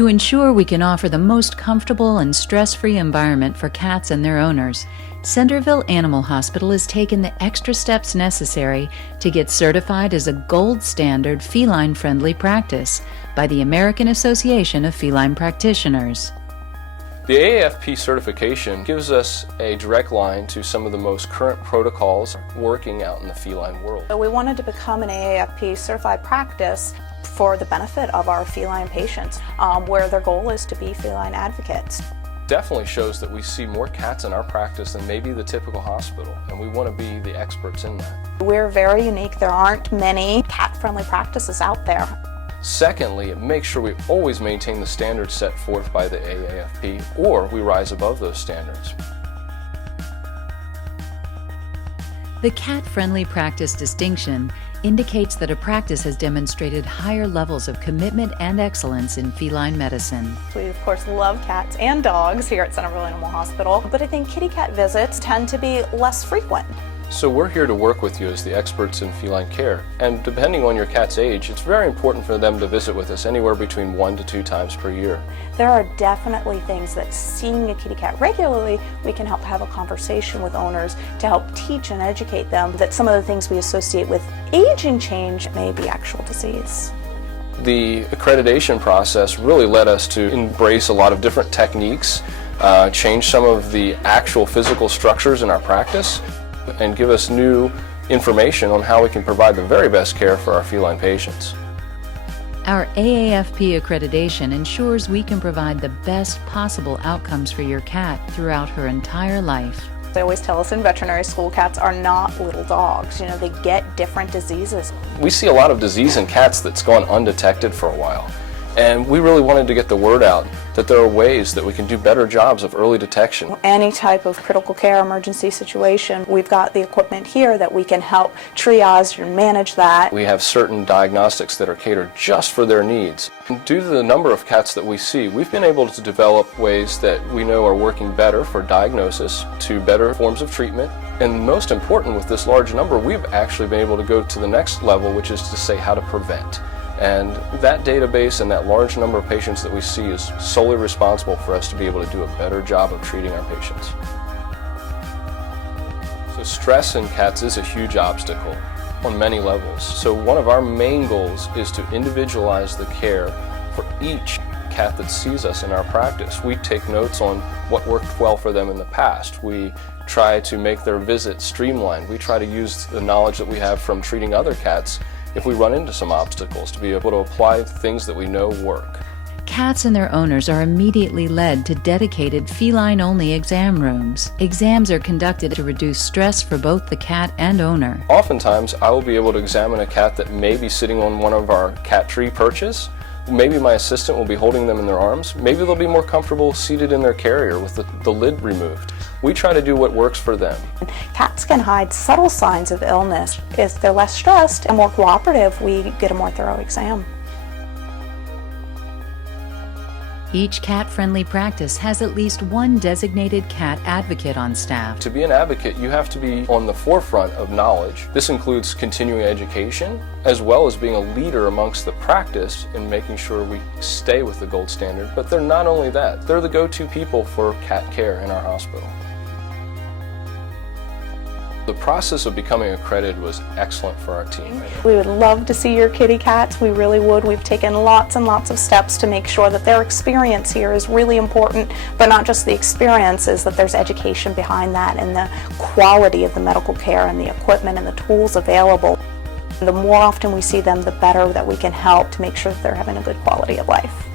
To ensure we can offer the most comfortable and stress-free environment for cats and their owners, Centreville Animal Hospital has taken the extra steps necessary to get certified as a gold standard feline-friendly practice by the American Association of Feline Practitioners. The AAFP certification gives us a direct line to some of the most current protocols working out in the feline world. So we wanted to become an AAFP certified practice for the benefit of our feline patients, where their goal is to be feline advocates. Definitely shows that we see more cats in our practice than maybe the typical hospital, and we want to be the experts in that. We're very unique. There aren't many cat-friendly practices out there. Secondly, it makes sure we always maintain the standards set forth by the AAFP, or we rise above those standards. The cat-friendly practice distinction indicates that a practice has demonstrated higher levels of commitment and excellence in feline medicine. We, of course, love cats and dogs here at Centreville Animal Hospital, but I think kitty cat visits tend to be less frequent. So we're here to work with you as the experts in feline care, and depending on your cat's age, it's very important for them to visit with us anywhere between 1 to 2 times per year. There are definitely things that seeing a kitty cat regularly, we can help have a conversation with owners to help teach and educate them that some of the things we associate with aging change may be actual disease. The accreditation process really led us to embrace a lot of different techniques, change some of the actual physical structures in our practice, and give us new information on how we can provide the very best care for our feline patients. Our AAFP accreditation ensures we can provide the best possible outcomes for your cat throughout her entire life. They always tell us in veterinary school cats are not little dogs. You know, they get different diseases. We see a lot of disease in cats that's gone undetected for a while. And we really wanted to get the word out that there are ways that we can do better jobs of early detection. Any type of critical care emergency situation, we've got the equipment here that we can help triage and manage that. We have certain diagnostics that are catered just for their needs. And due to the number of cats that we see, we've been able to develop ways that we know are working better for diagnosis to better forms of treatment. And most important, with this large number, we've actually been able to go to the next level, which is to say how to prevent. And that database and that large number of patients that we see is solely responsible for us to be able to do a better job of treating our patients. So stress in cats is a huge obstacle on many levels. So one of our main goals is to individualize the care for each cat that sees us in our practice. We take notes on what worked well for them in the past. We try to make their visit streamlined. We try to use the knowledge that we have from treating other cats if we run into some obstacles, to be able to apply things that we know work. Cats and their owners are immediately led to dedicated feline-only exam rooms. Exams are conducted to reduce stress for both the cat and owner. Oftentimes, I will be able to examine a cat that may be sitting on one of our cat tree perches. Maybe my assistant will be holding them in their arms. Maybe they'll be more comfortable seated in their carrier with the lid removed. We try to do what works for them. Cats can hide subtle signs of illness. If they're less stressed and more cooperative, we get a more thorough exam. Each cat-friendly practice has at least one designated cat advocate on staff. To be an advocate, you have to be on the forefront of knowledge. This includes continuing education, as well as being a leader amongst the practice and making sure we stay with the gold standard. But they're not only that, they're the go-to people for cat care in our hospital. The process of becoming accredited was excellent for our team. We would love to see your kitty cats. We really would. We've taken lots and lots of steps to make sure that their experience here is really important, but not just the experience, is that there's education behind that and the quality of the medical care and the equipment and the tools available. The more often we see them, the better that we can help to make sure that they're having a good quality of life.